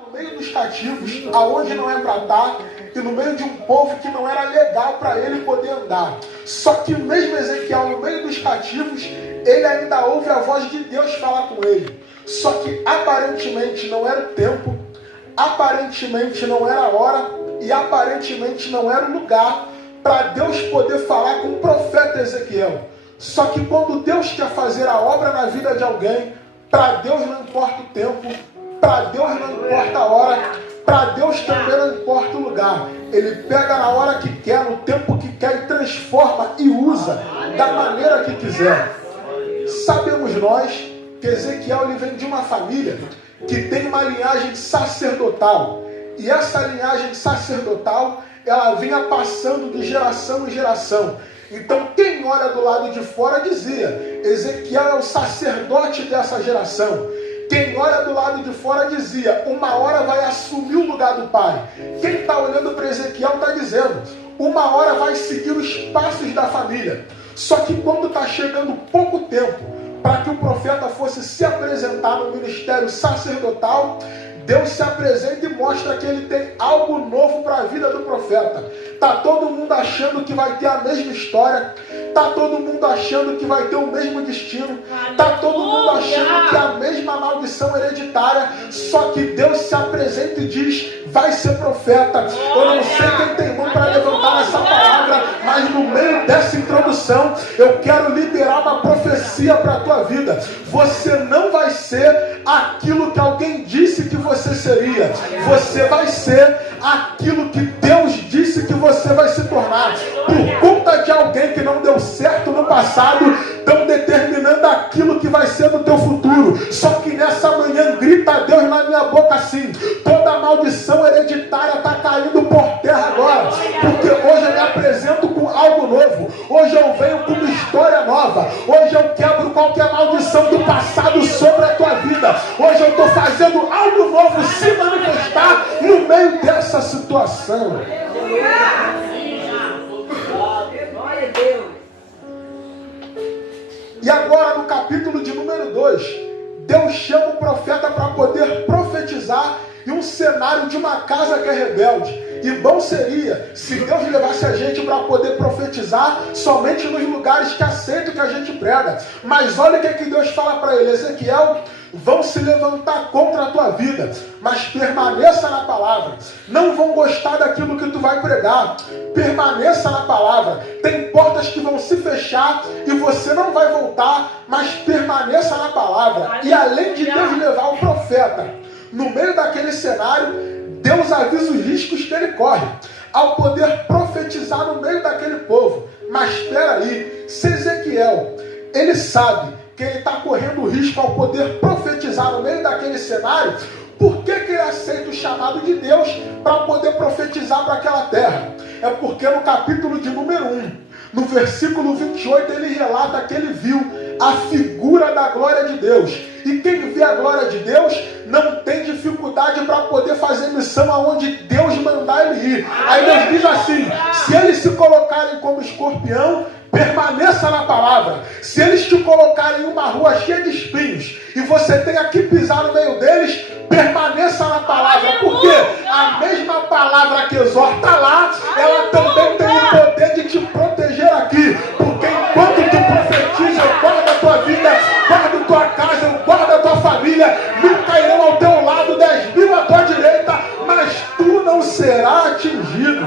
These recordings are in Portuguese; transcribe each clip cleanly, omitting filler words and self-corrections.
No meio dos cativos, aonde não é para estar, e no meio de um povo que não era legal para ele poder andar. Só que mesmo Ezequiel, no meio dos cativos, ele ainda ouve a voz de Deus falar com ele. Só que aparentemente não era o tempo, aparentemente não era a hora, e aparentemente não era o lugar para Deus poder falar com o profeta Ezequiel. Só que quando Deus quer fazer a obra na vida de alguém, para Deus não importa o tempo, para Deus não importa a hora, para Deus também não importa o lugar. Ele pega na hora que quer, no tempo que quer, e transforma e usa da maneira que quiser. Sabemos nós que Ezequiel ele vem de uma família que tem uma linhagem sacerdotal. E essa linhagem sacerdotal, ela vinha passando de geração em geração. Então quem olha do lado de fora dizia, Ezequiel é o sacerdote dessa geração. Quem olha do lado de fora dizia, uma hora vai assumir o lugar do pai. Quem está olhando para Ezequiel está dizendo, uma hora vai seguir os passos da família. Só que quando está chegando pouco tempo para que o profeta fosse se apresentar no ministério sacerdotal, Deus se apresenta e mostra que ele tem algo novo para a vida do profeta. Está todo mundo achando que vai ter a mesma história. Está todo mundo achando que vai ter o mesmo destino. Está todo mundo achando que é a mesma maldição hereditária. Só que Deus se apresenta e diz, vai ser profeta. Eu não sei quem tem mão para levantar essa palavra, mas no meio dessa introdução, eu quero liberar uma profecia para a tua vida. Você não vai ser aquilo que alguém disse que você seria. Você vai ser aquilo que Deus disse que você vai se tornar. Por conta de alguém que não deu certo no passado, estão determinando aquilo que vai ser no teu futuro. Só que nessa manhã grita a Deus na minha boca assim, toda maldição hereditária está caindo por terra agora. Porque hoje eu me apresento com algo novo. Hoje eu venho com uma história nova. Hoje eu quebro qualquer maldição do passado sobre a tua vida. Hoje eu estou fazendo algo novo se manifestar no meio dessa situação. E agora no capítulo de número 2, Deus chama o profeta para poder profetizar em um cenário de uma casa que é rebelde. E bom seria se Deus levasse a gente para poder profetizar somente nos lugares que aceitam que a gente prega. Mas olha o que Deus fala para ele, Ezequiel, vão se levantar contra a tua vida, mas permaneça na palavra. Não vão gostar daquilo que tu vai pregar. Permaneça na palavra. Tem portas que vão se fechar e você não vai voltar, mas permaneça na palavra. E além de Deus levar o profeta no meio daquele cenário, Deus avisa os riscos que ele corre ao poder profetizar no meio daquele povo. Mas espera aí, se Ezequiel, ele sabe que ele está correndo risco ao poder profetizar no meio daquele cenário, por que ele aceita o chamado de Deus para poder profetizar para aquela terra? É porque no capítulo de número 1, no versículo 28, ele relata que ele viu a figura da glória de Deus. E quem vê a glória de Deus não tem dificuldade para poder fazer missão aonde Deus mandar ele ir. Aí Deus diz assim, se eles se colocarem como escorpião, permaneça na palavra. Se eles te colocarem em uma rua cheia de espinhos e você tenha que pisar no meio deles, permaneça na palavra. Porque a mesma palavra que exorta lá, ela também tem o poder de te proteger aqui. Porque enquanto tu profetiza, eu guardo a tua vida, guardo a tua casa, eu guardo a tua família, nunca irão ao teu lado 10.000 à tua direita, mas tu não serás atingido.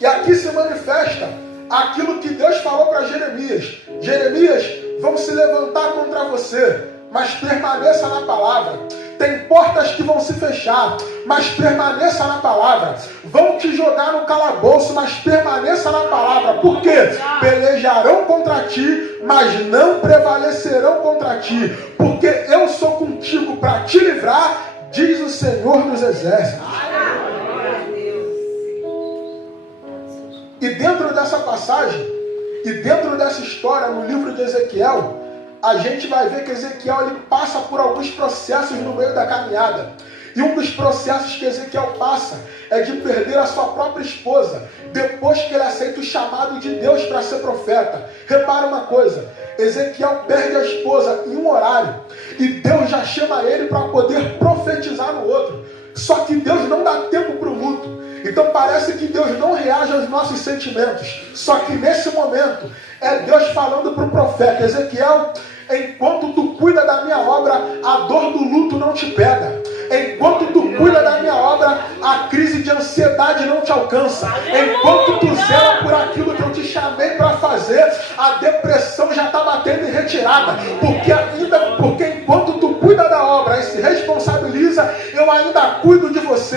E aqui se manifesta aquilo que Deus falou para Jeremias. Jeremias, vão se levantar contra você, mas permaneça na palavra. Tem portas que vão se fechar, mas permaneça na palavra. Vão te jogar no calabouço, mas permaneça na palavra. Por quê? Pelejarão contra ti, mas não prevalecerão contra ti. Porque eu sou contigo para te livrar, diz o Senhor dos Exércitos. E dentro dessa passagem, e dentro dessa história, no livro de Ezequiel, a gente vai ver que Ezequiel ele passa por alguns processos no meio da caminhada. E um dos processos que Ezequiel passa é de perder a sua própria esposa, depois que ele aceita o chamado de Deus para ser profeta. Repara uma coisa, Ezequiel perde a esposa em um horário, e Deus já chama ele para poder profetizar no outro. Só que Deus não dá tempo para o luto. Então parece que Deus não reage aos nossos sentimentos. Só que nesse momento, é Deus falando para o profeta: Ezequiel, enquanto tu cuida da minha obra, a dor do luto não te pega. Enquanto tu cuida da minha obra, a crise de ansiedade não te alcança. Enquanto tu zela por aquilo que eu te chamei para fazer, a depressão já está batendo em retirada. Porque enquanto tu cuida da obra e se responsabiliza, eu ainda cuido de você,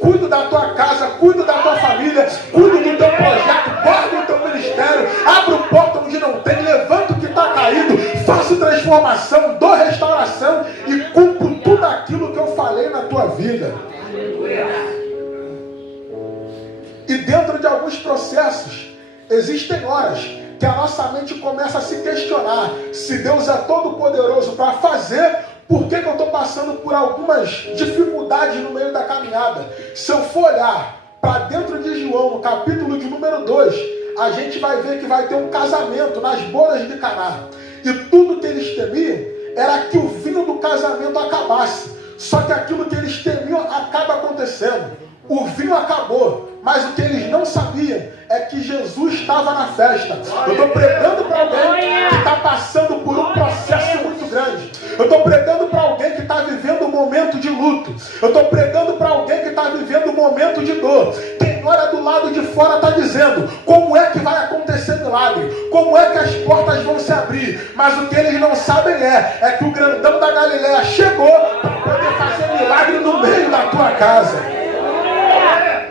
cuido da tua casa, cuido da tua família, cuido do teu projeto, guardo o teu ministério, abro porta onde não tem, levanto o que está caído, faço transformação, dou restauração e cumpro tudo aquilo que eu falei na tua vida. E dentro de alguns processos, existem horas que a nossa mente começa a se questionar se Deus é todo poderoso para fazer. Por que eu estou passando por algumas dificuldades no meio da caminhada? Se eu for olhar para dentro de João, no capítulo de número 2, a gente vai ver que vai ter um casamento nas bodas de Caná. E tudo que eles temiam era que o vinho do casamento acabasse. Só que aquilo que eles temiam acaba acontecendo. O vinho acabou, mas o que eles não sabiam é que Jesus estava na festa. Eu estou pregando para alguém que está passando por um processo muito grande. Eu estou pregando para alguém que está vivendo um momento de luto. Eu estou pregando para alguém que está vivendo um momento de dor. Quem olha do lado de fora está dizendo: como é que vai acontecer milagre? Como é que as portas vão se abrir? Mas o que eles não sabem é que o grandão da Galileia chegou para poder fazer milagre no meio da tua casa.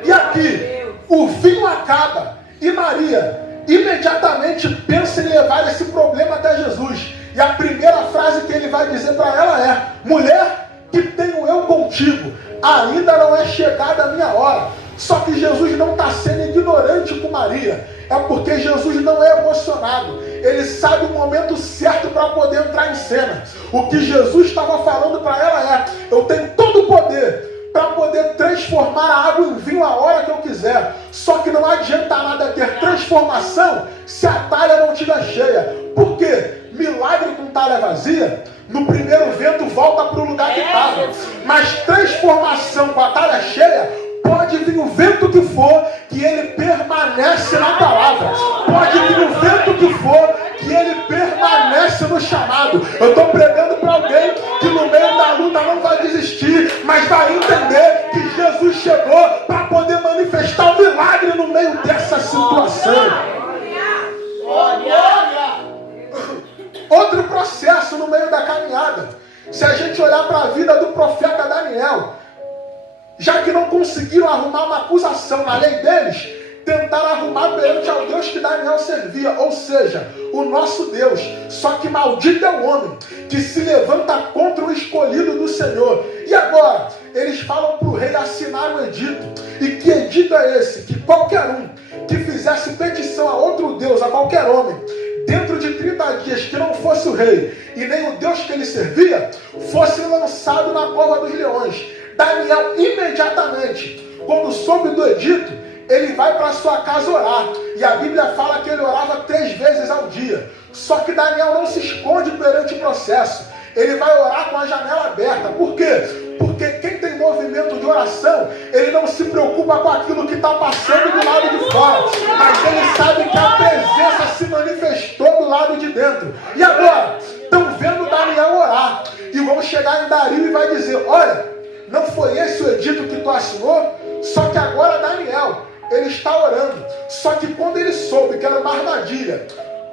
E aqui, o vinho acaba e Maria imediatamente pensa em levar esse problema até Jesus. E a primeira frase que ele vai dizer para ela é: mulher, que tenho eu contigo, ainda não é chegada a minha hora. Só que Jesus não está sendo ignorante com Maria, é porque Jesus não é emocionado. Ele sabe o momento certo para poder entrar em cena. O que Jesus estava falando para ela é: eu tenho todo o poder para poder transformar a água em vinho a hora que eu quiser. Só que não adianta nada ter transformação se a talha não estiver cheia. Por quê? Milagre com talha vazia, no primeiro vento volta para o lugar que estava. Mas transformação com a talha cheia, pode vir o vento que for, que ele permanece na palavra. Pode vir o vento que for, que ele permanece no chamado. Eu estou pregando para alguém que no meio da luta não vai desistir, mas vai entender que Jesus chegou para poder manifestar o milagre no meio dessa situação. Outro processo no meio da caminhada. Se a gente olhar para a vida do profeta Daniel, já que não conseguiram arrumar uma acusação na lei deles, tentaram arrumar perante ao Deus que Daniel servia, ou seja, o nosso Deus. Só que maldito é o homem que se levanta contra o escolhido do Senhor. E agora, eles falam para o rei assinar um edito. E que edito é esse? Que qualquer um que fizesse petição a outro Deus, a qualquer homem, dentro de 30 dias, que não fosse o rei e nem o Deus que ele servia, fosse lançado na cova dos leões. Daniel, imediatamente, quando soube do edito, ele vai para sua casa orar. E a Bíblia fala que ele orava 3 vezes ao dia. Só que Daniel não se esconde perante o processo. Ele vai orar com a janela aberta. Por quê? Porque quem tem movimento de oração, ele não se preocupa com aquilo que está passando do lado de fora. Mas ele sabe que a presença se manifestou do lado de dentro. E agora, estão vendo Daniel orar. E vão chegar em Dario e vai dizer: olha, não foi esse o edito que tu assinou? Só que agora Daniel, ele está orando. Só que quando ele soube que era uma armadilha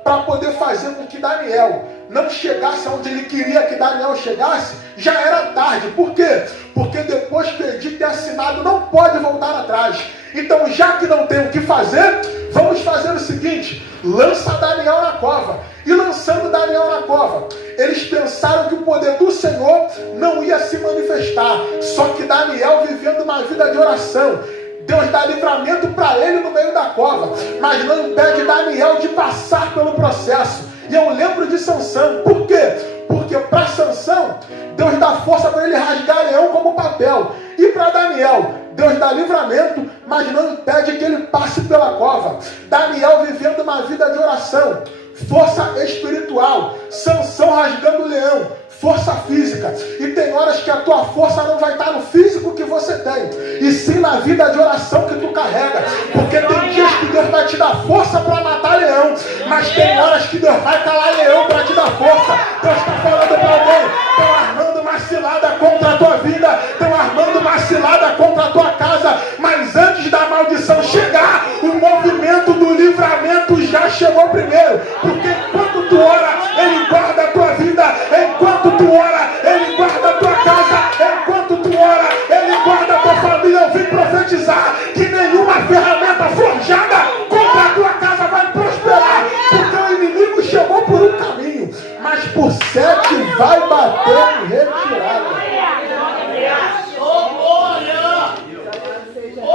para poder fazer com que Daniel não chegasse onde ele queria que Daniel chegasse, já era tarde. Por quê? Porque depois que o edito é assinado, não pode voltar atrás. Então, já que não tem o que fazer, vamos fazer o seguinte: lança Daniel na cova. E lançando Daniel na cova, eles pensaram que o poder do Senhor não ia se manifestar. Só que Daniel, vivendo uma vida de oração, Deus dá livramento para ele no meio da cova, mas não impede Daniel de passar pelo processo. E eu lembro de Sansão. Por quê? Porque para Sansão, Deus dá força para ele rasgar leão como papel. E para Daniel, Deus dá livramento, mas não impede que ele passe pela cova. Daniel vivendo uma vida de oração, força espiritual. Sansão rasgando leão, força física. E tem horas que a tua força não vai estar no físico que você tem, e sim na vida de oração que tu carrega. Porque tem dias que Deus vai te dar força para matar leão, mas tem horas que Deus vai calar leão para te dar força. Deus está falando para alguém: estão armando uma cilada contra a tua vida, estão armando uma cilada contra a tua casa, mas antes da maldição chegar, o movimento do livramento já chegou primeiro. Porque enquanto tu ora, Ele guarda a tua vida. Enquanto tu ora, Ele guarda a tua casa. Enquanto tu ora, Ele guarda a tua família. Eu vim profetizar que nenhuma ferramenta forjada contra a tua casa vai prosperar, porque o inimigo chegou por um caminho, mas por 7 vai bater em retirada.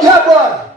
E agora?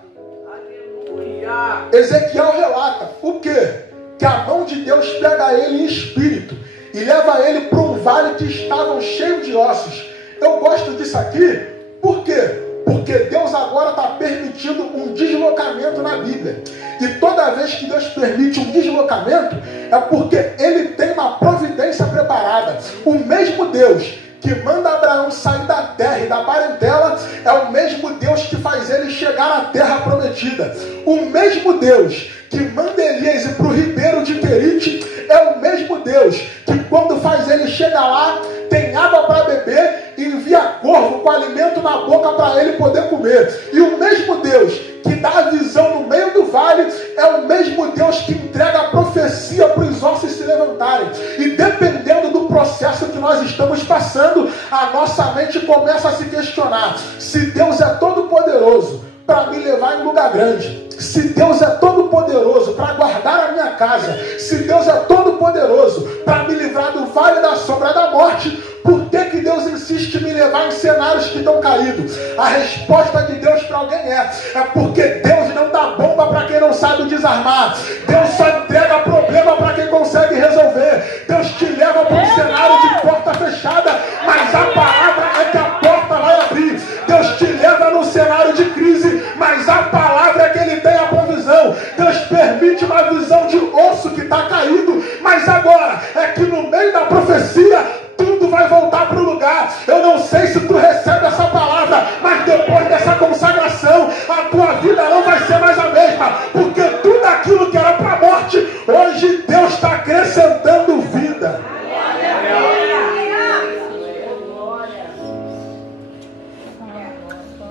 Ezequiel relata o quê? Que a mão de Deus pega ele em espírito e leva ele para um vale que estavam cheio de ossos. Eu gosto disso aqui, por quê? Porque Deus agora está permitindo um deslocamento na Bíblia. E toda vez que Deus permite um deslocamento, é porque Ele tem uma providência preparada. O mesmo Deus que manda Abraão sair da terra e da parentela é o mesmo Deus que faz ele chegar na terra prometida. O mesmo Deus que manda Elias ir para o ribeiro de Querite é o mesmo Deus que, quando faz ele chegar lá, tem água para beber e envia corvo com alimento na boca para ele poder comer. E o mesmo Deus que dá a visão no meio do vale é o mesmo Deus que entrega a profecia para os ossos se levantarem. E dependendo do processo que nós estamos passando, a nossa mente começa a se questionar: se Deus é todo poderoso para me levar em lugar grande, se Deus é todo poderoso para guardar a minha casa, se Deus é todo poderoso para me livrar do vale da sombra da morte, por que Deus insiste em me levar em cenários que estão caídos? A resposta de Deus para alguém é porque Deus não dá bomba para quem não sabe desarmar. Deus só entrega problema para quem consegue resolver. Deus te leva para um cenário de porta fechada, mas a palavra é que a porta vai abrir. Deus te leva num cenário de crise, mas a palavra é que Ele tem a provisão. Deus permite uma visão de osso que está caído, mas agora é que no meio da profecia tudo vai voltar para o lugar. Eu não sei se tu recebe essa palavra, mas depois dessa consagração, a tua vida não vai ser mais a mesma, porque tudo aquilo que era para a morte, hoje Deus está acrescentando vida.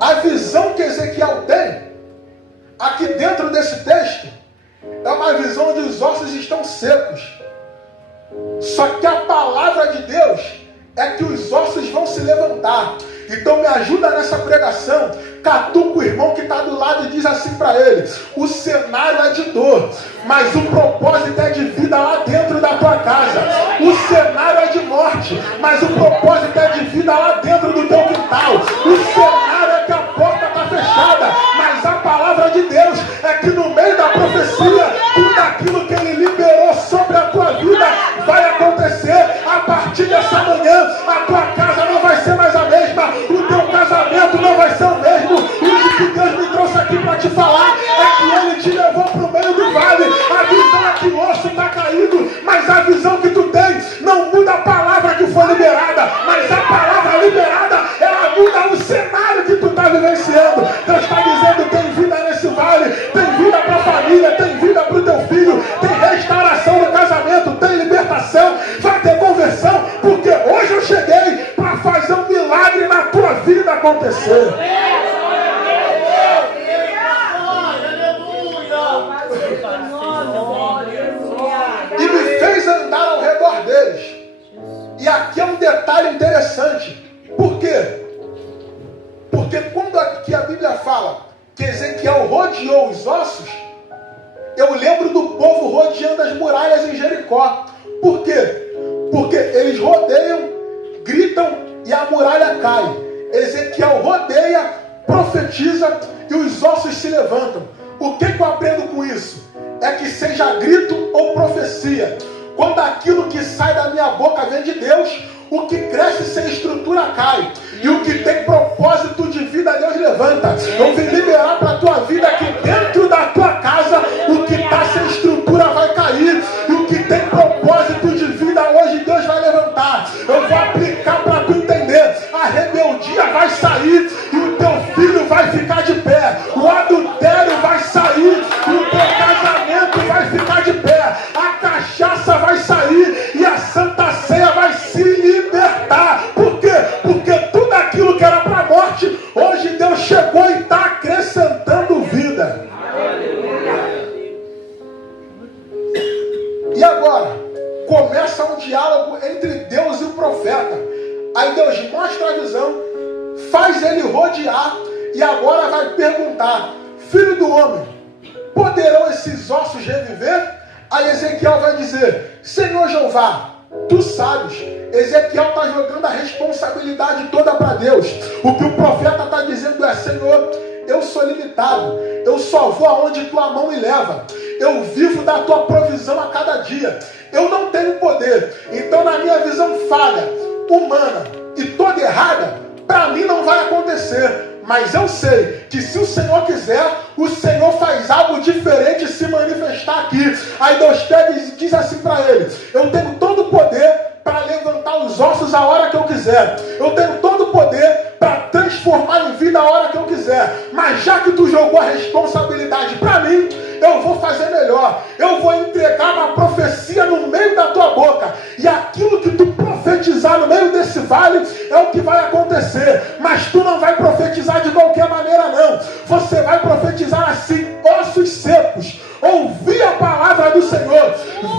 A visão que Ezequiel tem, aqui dentro desse texto, é uma visão onde os ossos estão secos. Só que a palavra de Deus é que os ossos vão se levantar. Então me ajuda nessa pregação. Catuca o irmão que está do lado e diz assim para ele: o cenário é de dor, mas o propósito é de vida lá dentro da tua casa. O cenário é de morte, mas o propósito é de vida lá dentro do teu quintal. O cenário é que a porta está fechada, mas a palavra de Deus é que no meio da profecia, tudo aquilo que Ele liberou sobre a tua vida vai acontecer. A partir dessa manhã, a tua casa não vai ser mais a mesma, o teu casamento não vai ser o mesmo. O que Deus me trouxe aqui para te falar é que Ele te levou para o meio do vale. A visão é que o osso está caído, mas a visão que tu tens não muda a palavra que foi liberada, mas a palavra liberada, ela muda o cenário que tu está vivenciando. Deus está dizendo: tem vida nesse vale, tem vida para a família, tem vida para o teu filho, tem restauração no casamento, tem libertação, vai ter conversão, porque hoje eu cheguei para fazer um milagre na tua vida acontecer. E me fez andar ao redor deles. E aqui é um detalhe interessante. Por quê? Porque quando aqui a Bíblia fala que Ezequiel rodeou os ossos, eu lembro do povo rodeando as muralhas em Jericó. Por quê? Porque eles rodeiam, gritam e a muralha cai. Ezequiel rodeia, profetiza e os ossos se levantam. O que eu aprendo com isso? É que seja grito ou profecia, Quando aquilo que sai da minha boca vem de Deus, o que cresce sem estrutura cai. E o que tem propósito de vida, Deus levanta. Eu vim liberar para a tua vida que dentro da tua casa, o que está sem estrutura vai cair. E o que tem propósito de vida, hoje Deus vai levantar. Eu vou aplicar para tu entender. A rebeldia vai sair e o teu filho vai ficar de pé. O adultério vai sair e o teu casamento vai ficar de pé. A cachaça vai sair e a Santa Ceia vai se libertar. Por quê? Porque tudo aquilo que era para a morte, hoje Deus chegou e está acrescentando vida. E agora, começa um diálogo entre Deus e o profeta. Aí Deus mostra a visão, faz ele rodear e agora vai perguntar: filho do homem, poderão esses ossos reviver? Aí Ezequiel vai dizer: Senhor Jeová, tu sabes. Ezequiel está jogando a responsabilidade toda para Deus. O que o profeta está dizendo é: Senhor, eu sou limitado, eu só vou aonde tua mão me leva, eu vivo da tua provisão a cada dia, eu não tenho poder. Então, na minha visão falha, humana e toda errada, para mim não vai acontecer. Mas eu sei que se o Senhor quiser, o Senhor faz algo diferente se manifestar aqui. Aí Deus pega e diz assim para ele: eu tenho todo o poder para levantar os ossos a hora que eu quiser. Eu tenho todo o poder para transformar em vida a hora que eu quiser. Mas já que tu jogou a responsabilidade para mim, eu vou fazer melhor. Eu vou entregar uma profecia no meio da tua boca. E aquilo que tu profetizar no meio desse vale é o que vai acontecer. Mas tu não vai profetizar de qualquer maneira, não. Você vai profetizar assim: ossos secos, ouvi a palavra do Senhor,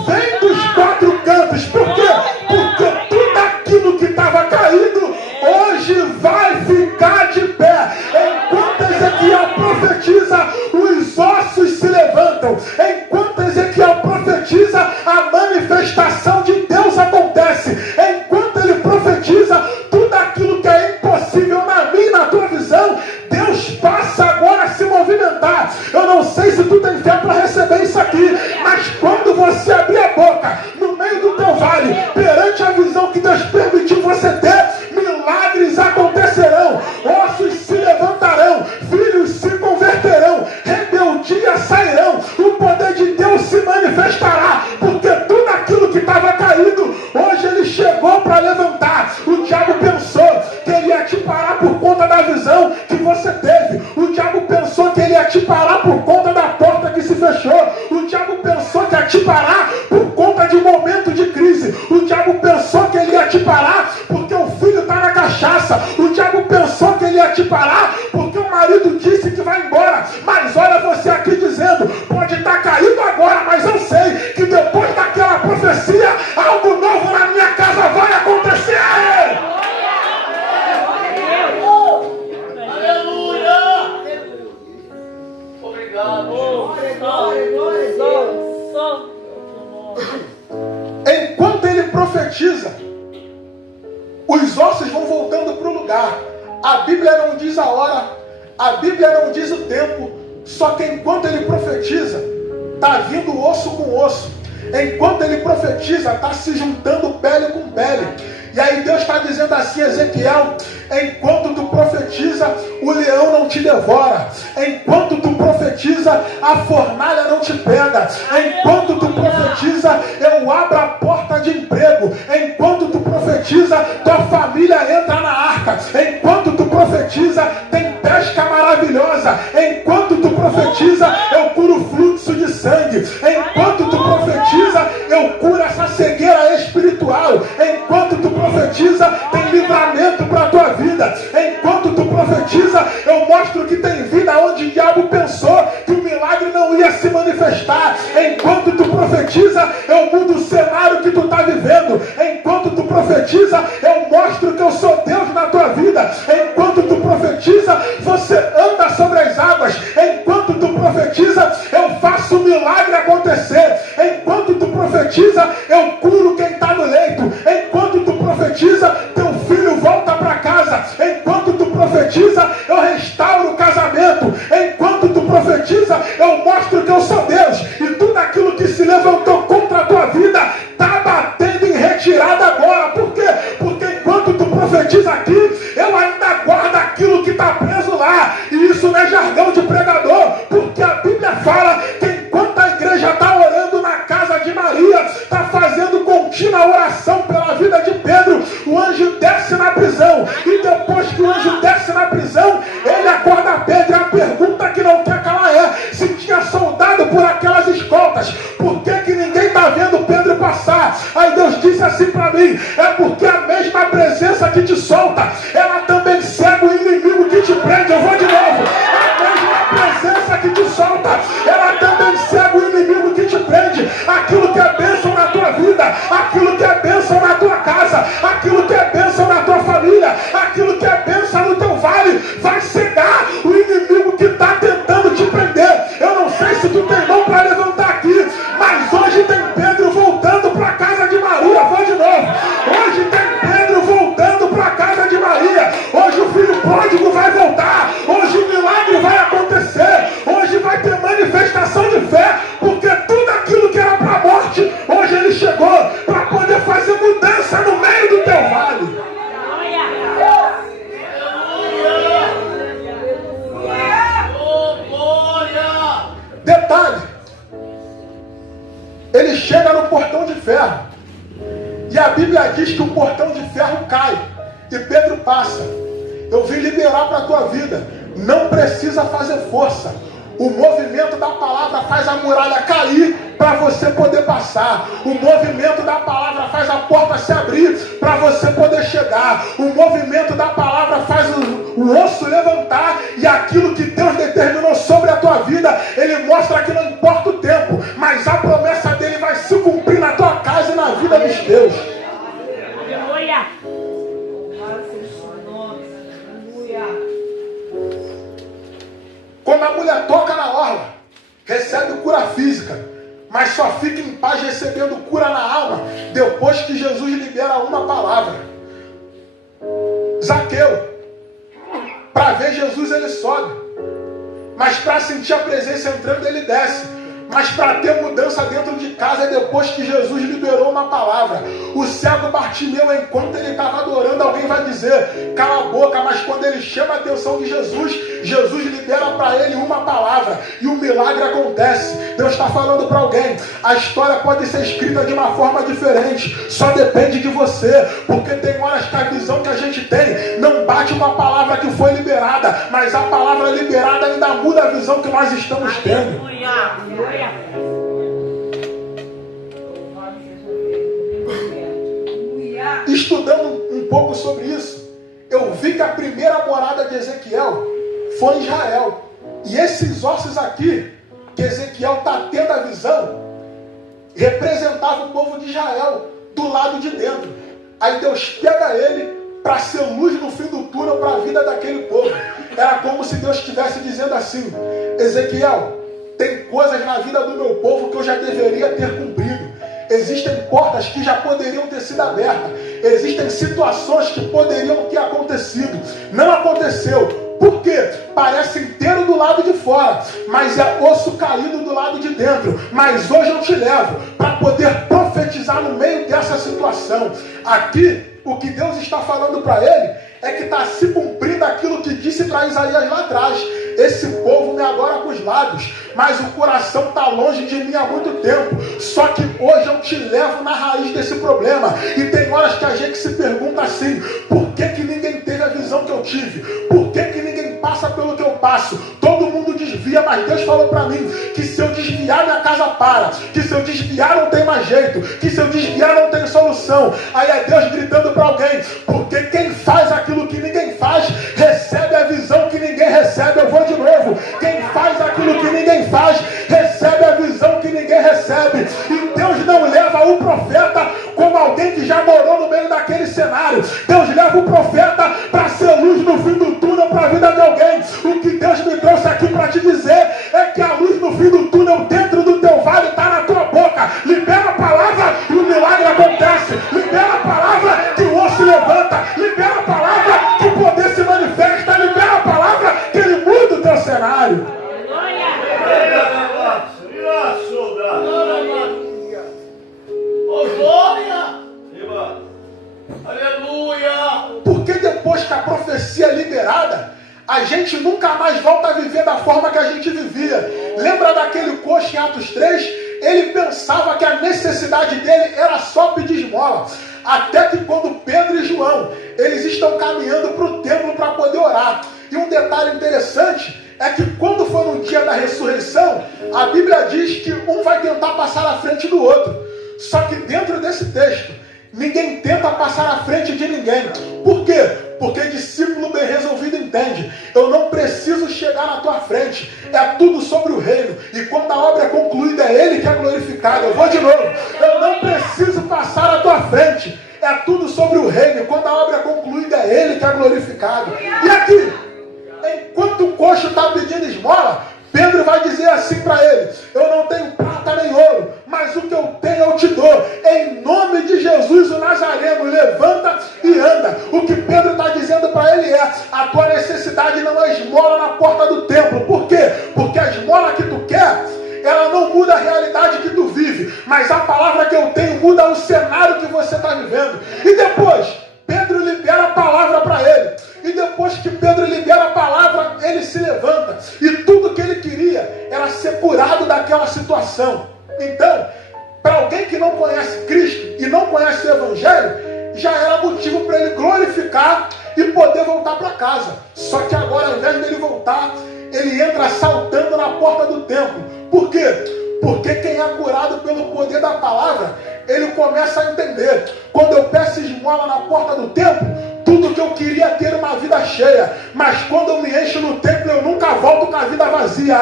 vem dos quatro cantos. Por quê? Porque tudo aquilo que estava caído hoje vai ficar de pé. Enquanto Ezequiel profetiza, os ossos se levantam. Enquanto Ezequiel profetiza, a manifestação de Deus acontece. Enquanto ele profetiza, tudo aquilo que é impossível na minha e na tua visão, Deus passa agora a se movimentar. Eu não sei se tu tem fé para receber isso aqui, mas quando você abrir a boca no meio do teu vale, perante a visão que Deus permitiu você ter, milagres acontecerão, ossos se levantarão, filhos se converterão, rebeldia sairão, o poder de Deus se manifestará, porque tudo aquilo que estava caído, hoje ele chegou para levantar. O diabo pensou que ele ia te parar por conta da visão que você teve. O diabo pensou que ele ia te parar por conta da porta que se fechou. O diabo pensou que ia te parar por conta de um momento de crise. O diabo pensou que ele ia te parar porque o filho está na cachaça. O diabo pensou que ele ia te parar porque o marido disse que vai embora. Mas olha você aqui dizendo: pode estar caído agora, mas eu sei que depois daquela profecia, algo novo na minha casa vai acontecer. Enquanto ele profetiza, os ossos vão voltando para o lugar. A Bíblia não diz a hora, a Bíblia não diz o tempo, só que enquanto ele profetiza, está vindo osso com osso. Enquanto ele profetiza, está se juntando pele com pele. E aí Deus está dizendo assim: Ezequiel, enquanto tu profetiza, o leão não te devora. Enquanto tu profetiza, a fornalha não te pega. Enquanto tu profetiza, eu abro a porta de emprego. Enquanto tu profetiza, tua família entra na arca. Enquanto tu profetiza, tem pesca maravilhosa. Enquanto tu profetiza, eu curo fluxo de sangue. Enquanto tu profetiza, eu curo essa cegueira espiritual. Enquanto tu profetiza, tem livramento para a tua vida. Enquanto tu profetiza, eu mostro que tem vida onde o diabo pensou que o milagre não ia se manifestar. Enquanto tu profetiza, eu mudo o cenário que tu está vivendo. Enquanto tu profetiza, eu mostro que eu sou Deus na tua vida. Enquanto tu profetiza, você anda sobre as águas. Enquanto tu profetiza, eu faço o milagre acontecer. Enquanto tu profetiza, eu curo quem está no leito. Enquanto tu profetiza, teu filho volta para casa. Enquanto tu profetiza, eu restauro o casamento. Enquanto tu profetiza, eu mostro que eu sou Deus. E tudo aquilo que se levantou contra a tua vida está oração pela vida de Pedro, o anjo desce na prisão. E depois que o anjo desce na prisão, ele acorda Pedro. E a pergunta que não quer calar é: se tinha soldado por aquelas escoltas, por que ninguém está vendo Pedro passar? Aí Deus disse assim para mim: é porque a mesma presença que te solta, ela também cega o inimigo que te prende. Eu vou de novo. A mesma presença que te solta, ela também cega o inimigo que te prende. Aquilo que é bênção na tua vida, aquilo que é bênção na tua casa, aquilo que é bênção na tua família, aquilo que é bênção no teu vale, vai cegar o inimigo que está tentando te prender. Eu não sei se tu tem mão para levantar aqui, mas hoje tem Pedro voltando para a casa de Maria. Vou de novo. Hoje tem Pedro voltando para a casa de Maria. Hoje o filho pródigo vai voltar. Hoje o milagre vai acontecer. Hoje vai ter manifestação de fé, porque tudo aquilo que era para a morte, hoje ele chegou para poder fazer mudança no meio do teu vale. Detalhe, ele chega no portão de ferro, e a Bíblia diz que o portão de ferro cai, e Pedro passa. Eu vim liberar para a tua vida, não precisa fazer força. O movimento da palavra faz a muralha cair para você poder passar. O movimento da palavra faz a porta se abrir para você poder chegar. O movimento da palavra faz o osso levantar, e aquilo que Deus determinou sobre a tua vida, Ele mostra que não importa o tempo, mas a promessa dele vai se cumprir na tua casa e na vida dos teus. Aleluia. Quando a mulher toca na orla, recebe cura física, mas só fica em paz recebendo cura na alma depois que Jesus libera uma palavra. Zaqueu, para ver Jesus ele sobe, mas para sentir a presença entrando ele desce. Mas para ter mudança dentro de casa é depois que Jesus liberou uma palavra. O cego Bartimeu, enquanto ele estava adorando, alguém vai dizer: cala a boca. Mas quando ele chama a atenção de Jesus, Jesus libera para ele uma palavra, e o milagre acontece. Deus está falando para alguém: a história pode ser escrita de uma forma diferente, só depende de você. Porque tem horas que a visão que a gente tem não bate com a palavra que foi liberada, mas a palavra liberada ainda muda a visão que nós estamos tendo. Estudando um pouco sobre isso, eu vi que a primeira morada de Ezequiel foi em Israel. E esses ossos aqui, que Ezequiel está tendo a visão, representavam o povo de Israel do lado de dentro. Aí Deus pega ele para ser luz no fim do túnel para a vida daquele povo. Era como se Deus estivesse dizendo assim: Ezequiel, tem coisas na vida do meu povo que eu já deveria ter cumprido. Existem portas que já poderiam ter sido abertas. Existem situações que poderiam ter acontecido. Não aconteceu. Por quê? Parece inteiro do lado de fora, mas é osso caído do lado de dentro. Mas hoje eu te levo para poder profetizar no meio dessa situação. Aqui, o que Deus está falando para ele é que está se cumprindo aquilo que disse para Isaías lá atrás: esse povo me adora com os lábios, mas o coração está longe de mim há muito tempo. Só que hoje eu te levo na raiz desse problema. E tem horas que a gente se pergunta assim: por que ninguém teve a visão que eu tive? Por que ninguém passa pelo que eu passo? Todo mundo desvia, mas Deus falou para mim que se eu desviar, minha casa para. Que se eu desviar, não tem mais jeito. Que se eu desviar, não tem solução. Aí é Deus gritando para alguém: porque quem faz aquilo que ninguém faz, recebe a visão que ninguém recebe. Eu vou de novo: quem faz aquilo que ninguém faz, recebe a visão que ninguém recebe. E Deus não leva o profeta como alguém que já morou no meio daquele cenário. Deus leva o profeta para ser luz no fim do túnel para a vida de alguém. O que Deus me trouxe aqui para te dizer é que a luz no fim do túnel dentro do teu vale está na tua boca. Libera a palavra e o milagre acontece. Libera a palavra que o osso levanta. Libera a palavra que o poder se manifesta. Libera a palavra que ele muda o teu cenário. Porque depois que a profecia é liberada, a gente nunca mais volta a viver da forma que a gente vivia. Lembra daquele coxo em Atos 3? Ele pensava que a necessidade dele era só pedir esmola. Até que quando Pedro e João, eles estão caminhando para o templo para poder orar. E um detalhe interessante é que quando for no dia da ressurreição, a Bíblia diz que um vai tentar passar à frente do outro. Só que dentro desse texto, ninguém tenta passar à frente de ninguém. Por quê? Porque discípulo bem resolvido entende. Eu não preciso chegar na tua frente. É tudo sobre o reino. E quando a obra é concluída, é Ele que é glorificado. Eu vou de novo. Eu não preciso passar à tua frente. É tudo sobre o reino. E quando a obra é concluída, é Ele que é glorificado. E aqui, enquanto o coxo está pedindo esmola, Pedro vai dizer assim para ele: eu não tenho prata nem ouro, mas o que eu tenho eu te dou. Em nome de Jesus o Nazareno, levanta e anda. O que Pedro está dizendo para ele é: a tua necessidade não é esmola na porta do templo. Por quê? Porque a esmola que tu quer, ela não muda a realidade que tu vive, mas a palavra que eu tenho muda o cenário que você está vivendo. E depois, Pedro libera a palavra para ele. E depois que Pedro libera a palavra, ele se levanta. E tudo que ele queria era ser curado daquela situação. Então, para alguém que não conhece Cristo e não conhece o Evangelho, já era motivo para ele glorificar e poder voltar para casa. Só que agora, ao invés dele voltar, ele entra saltando na porta do templo. Por quê? Porque quem é curado pelo poder da palavra, ele começa a entender. Quando eu peço esmola na porta do templo, tudo que eu queria é ter uma vida cheia. Mas quando eu me encho no templo, eu nunca volto com a vida vazia.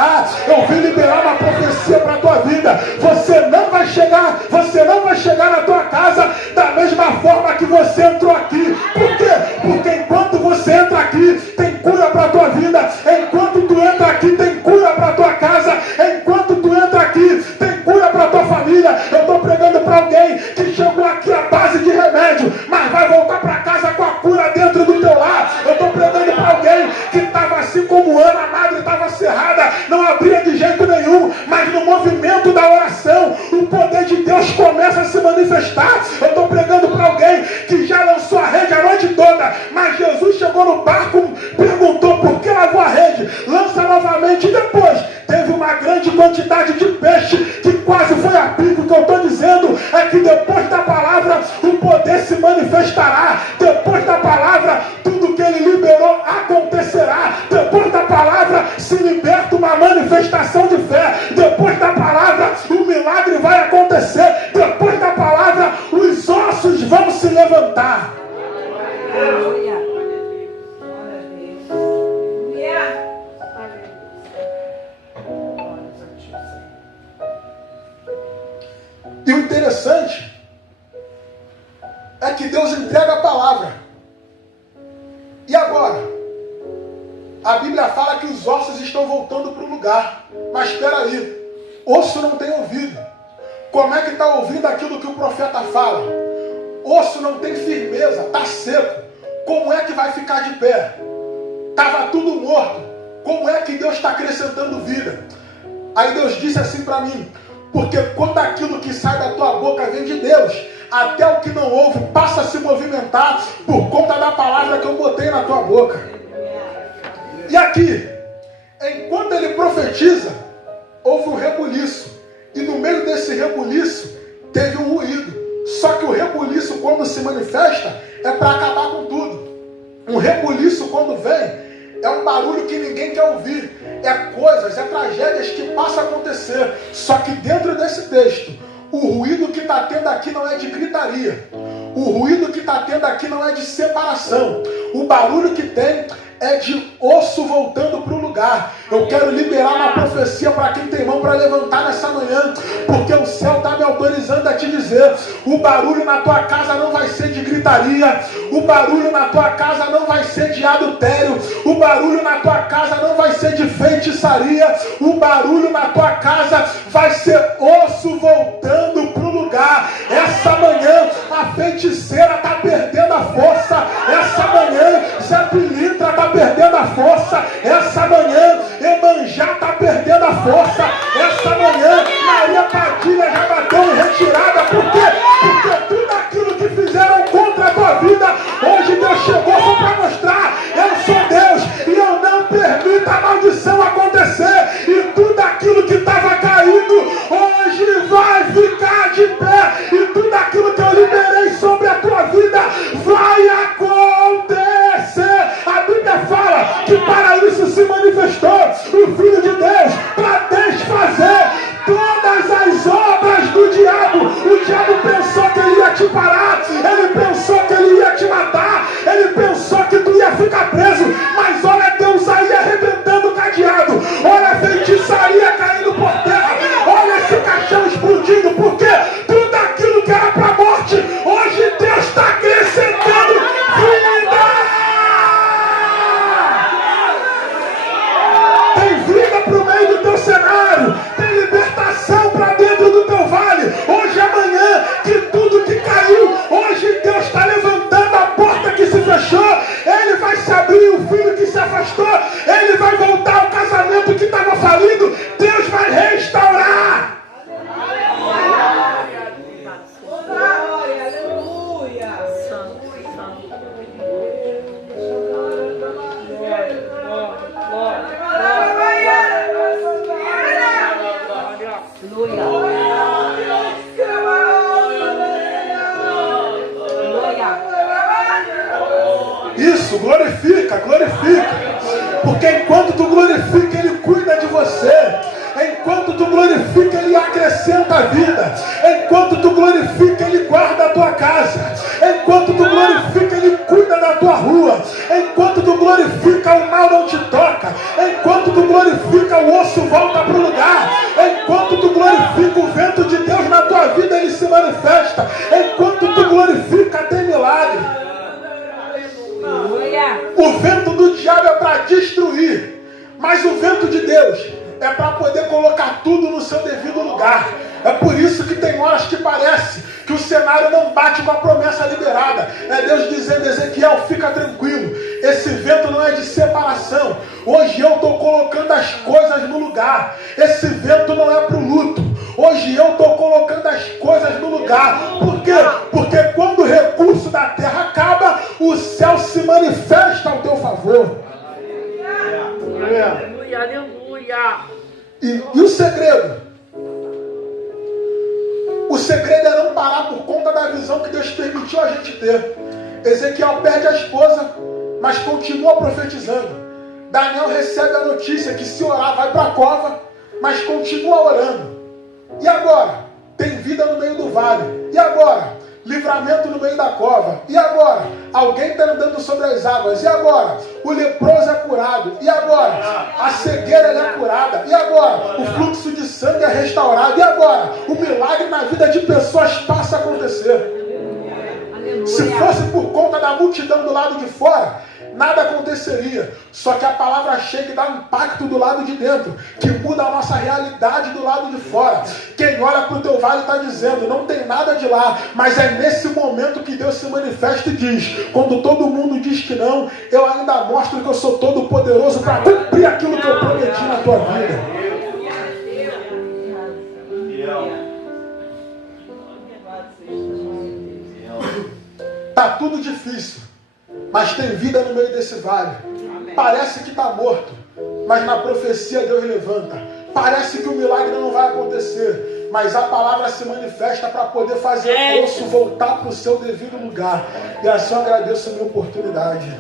Eu vim liberar uma profecia para a tua vida. Você não vai chegar na tua casa da mesma forma que você entrou aqui. Por quê? Porque enquanto você entra aqui, tem cura para a tua vida. Enquanto tu entra aqui, tem cura para a tua casa. Enquanto tu entra aqui, tem cura para a tua família. Eu estou pregando para alguém que chegou aqui à base de remédio, mas vai voltar para casa com a cura dentro do teu lar. Eu estou pregando para alguém que estava assim como Ana, a madre estava cerrada, não abria de jeito nenhum, mas no movimento da oração, o poder de Deus começa a se manifestar. Eu estou pregando para alguém que já lançou a rede a noite toda, mas Jesus chegou no barco, perguntou por que lavou a rede, lança novamente, e depois teve uma grande quantidade de peixe que quase foi a pico. O que eu estou dizendo é que depois da palavra o poder se manifestará. Depois da palavra tudo que ele liberou acontecerá. Depois da palavra se liberta uma manifestação de fé. Depois da palavra o milagre vai acontecer. Depois da palavra os ossos vão se levantar. E o interessante é que Deus entrega a palavra. E agora? A Bíblia fala que os ossos estão voltando para o lugar. Mas espera aí, osso não tem ouvido. Como é que está ouvindo aquilo que o profeta fala? Osso não tem firmeza, está seco. Como é que vai ficar de pé? Estava tudo morto. Como é que Deus está acrescentando vida? Aí Deus disse assim para mim: porque quando aquilo que sai da tua boca vem de Deus, até o que não ouve passa a se movimentar por conta da palavra que eu botei na tua boca. E aqui, enquanto ele profetiza, houve um rebuliço. E no meio desse rebuliço, teve um ruído. Só que o rebuliço, quando se manifesta, é para acabar com tudo. Um rebuliço, quando vem, é um barulho que ninguém quer ouvir. É coisas, é tragédias que passam a acontecer. Só que dentro desse texto, o ruído que está tendo aqui não é de gritaria. O ruído que está tendo aqui não é de separação. O barulho que tem é de osso voltando para o lugar. Eu quero liberar uma profecia para quem tem mão para levantar nessa manhã, porque o céu está me autorizando a te dizer: o barulho na tua casa não vai ser de gritaria, o barulho na tua casa não vai ser de adultério, o barulho na tua casa não vai ser de feitiçaria, o barulho na tua casa vai ser osso voltando para o lugar. Essa manhã a feiticeira está perdendo a força. Essa manhã Zé Pilintra está perdendo a força. Essa manhã Emanjá está perdendo a força. Essa manhã Maria Padilha já bateu em retirada. Por quê? Porque tudo aquilo que fizeram contra a tua vida, hoje Deus chegou só para mostrar: eu sou Deus e eu não permito a maldição acontecer. E tudo aquilo que estava caído hoje vai ficar de pé. E tudo aquilo que eu liberei ia te parar, ele pensou que ele ia te matar, ele pensou que tu ia ficar preso, mas olha Deus aí arrebentando o cadeado, olha a feitiçaria caindo por terra, olha esse caixão explodindo, porque tudo aquilo que era para morte, hoje Deus está acrescentando vida. Tem vida para o meio do teu cenário, tem libertação para dentro do teu vale. Hoje, amanhã, que tudo que caiu, hoje Deus está levantando a porta que se fechou, ele vai se abrir, o filho que se afastou, ele vai voltar ao casamento que estava falido, Deus vai restaurar. Isso, glorifica, glorifica. Porque enquanto tu glorifica, ele cuida de você. Enquanto tu glorifica, ele acrescenta a vida. Enquanto tu glorifica, ele guarda a tua casa. Enquanto tu glorifica, ele cuida da tua rua. Enquanto tu glorifica, o mal não te toca. Enquanto tu glorifica, o osso volta para o lugar. Enquanto tu glorifica, o vento de Deus na tua vida, ele se manifesta. Enquanto tu glorifica, tem milagre. O vento do diabo é para destruir, mas o vento de Deus é para poder colocar tudo no seu devido lugar. É por isso que tem horas que parece que o cenário não bate com a promessa liberada. É Deus dizendo: Ezequiel, fica tranquilo, esse vento não é de separação. Hoje eu estou colocando as coisas no lugar. Esse vento não é para o luto. Hoje eu estou colocando as coisas no lugar. Por quê? Porque quando o recurso da terra acaba, o céu se manifesta ao teu favor. Aleluia, aleluia. E o segredo? O segredo é não parar por conta da visão que Deus permitiu a gente ter. Ezequiel perde a esposa, mas continua profetizando. Daniel recebe a notícia que se orar vai para a cova, mas continua orando. E agora? Tem vida no meio do vale. E agora? Livramento no meio da cova. E agora? Alguém está andando sobre as águas. E agora? O leproso é curado. E agora? A cegueira é curada. E agora? O fluxo de sangue é restaurado. E agora? O milagre na vida de pessoas passa a acontecer. Se fosse por conta da multidão do lado de fora, nada aconteceria. Só que a palavra chega e dá impacto do lado de dentro, que muda a nossa realidade do lado de fora. Quem olha para o teu vale está dizendo: não tem nada de lá. Mas é nesse momento que Deus se manifesta e diz: quando todo mundo diz que não, eu ainda mostro que eu sou todo poderoso para cumprir aquilo que eu prometi na tua vida. Está tudo difícil, mas tem vida no meio desse vale. Parece que está morto, mas na profecia Deus levanta. Parece que o milagre não vai acontecer, mas a palavra se manifesta para poder fazer o osso voltar para o seu devido lugar. E assim eu agradeço a minha oportunidade.